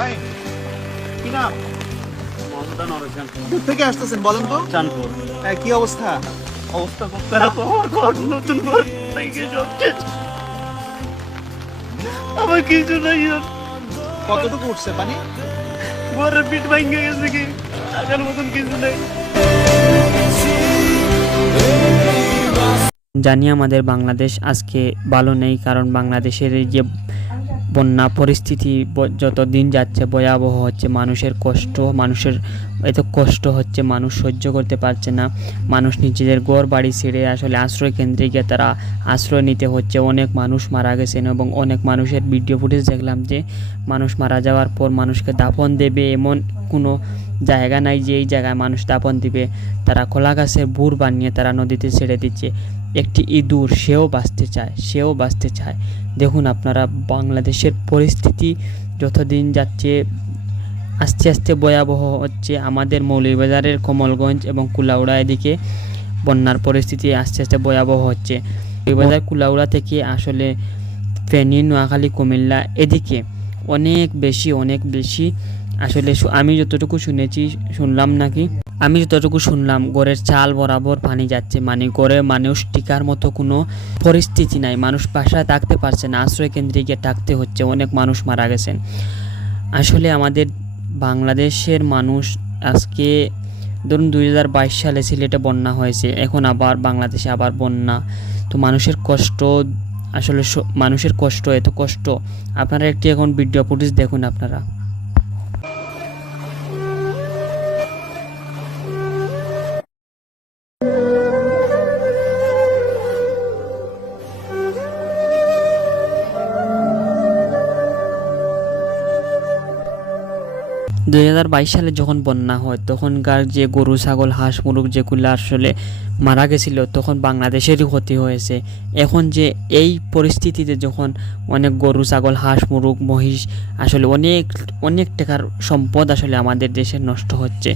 ভাই কি নাম? মমতা নরসিংহ দূর থেকে আসতেছেন বলেন তো? চাঁদপুর। কি অবস্থা? অবস্থা খুব খারাপ, আমার ঘর নতুন ঘর থেকে সব শেষ। আমার কিছু নাই আর। কতটুকু উঠছে পানি? ঘরের পিঠ ভাঙে গেছে, কি টাকার মতন কিছু নেই। জানি আমাদের বাংলাদেশ আজকে ভালো নেই, কারণ বাংলাদেশের এই যে বন্যা পরিস্থিতি যত দিন যাচ্ছে ভয়াবহ হচ্ছে। মানুষের এত কষ্ট হচ্ছে, মানুষ সহ্য করতে পারছে না। মানুষ নিজেদের ঘর বাড়ি ছেড়ে আসলে আশ্রয় কেন্দ্রে গিয়ে তারা আশ্রয় নিতে হচ্ছে। অনেক মানুষ মারা গেছেন এবং অনেক মানুষের ভিডিও ফুটেজ দেখলাম যে মানুষ মারা যাওয়ার পর মানুষকে দাফন দেবে এমন কোনো জায়গা নাই যে এই জায়গায় মানুষ দাফন দিবে। তারা কলা গাছের বুর বানিয়ে তারা নদীতে ছেড়ে দিচ্ছে। একটি ইঁদুর সেও বাঁচতে চায়। দেখুন আপনারা, বাংলাদেশের পরিস্থিতি যতদিন যাচ্ছে আস্তে আস্তে ভয়াবহ হচ্ছে। আমাদের মৌলভীবাজারের কমলগঞ্জ এবং কুলাউড়া এদিকে বন্যার পরিস্থিতি আস্তে আস্তে ভয়াবহ হচ্ছে। মৌলভীবাজার কুলাউড়া থেকে আসলে ফেনী, নোয়াখালী, কুমিল্লা এদিকে অনেক বেশি আসলে আমি যতটুকু শুনলাম ঘরের চাল বরাবর পানি যাচ্ছে। মানে ঘরে মানুষ টিকার মতো কোনো পরিস্থিতি নাই, মানুষ বাসায় থাকতে পারছে না, আশ্রয় কেন্দ্রে গিয়ে থাকতে হচ্ছে। অনেক মানুষ মারা গেছেন। আসলে আমাদের বাংলাদেশের মানুষ আজকে ধরুন 2022 সালে সিলেটে বন্যা হয়েছে, এখন আবার বাংলাদেশে আবার বন্যা। তো মানুষের কষ্ট এত কষ্ট। আপনারা একটি এখন ভিডিও ফুটেজ দেখুন আপনারা। 2022 সালে যখন বন্যা হয় তখনকার যে গরু ছাগল হাঁস মুরগ যেগুলো আসলে মারা গেছিল, তখন বাংলাদেশেরই ক্ষতি হয়েছে। এখন যে এই পরিস্থিতিতে যখন অনেক গরু ছাগল হাঁস মুরগ মহিষ আসলে অনেক টাকার সম্পদ আসলে আমাদের দেশে নষ্ট হচ্ছে।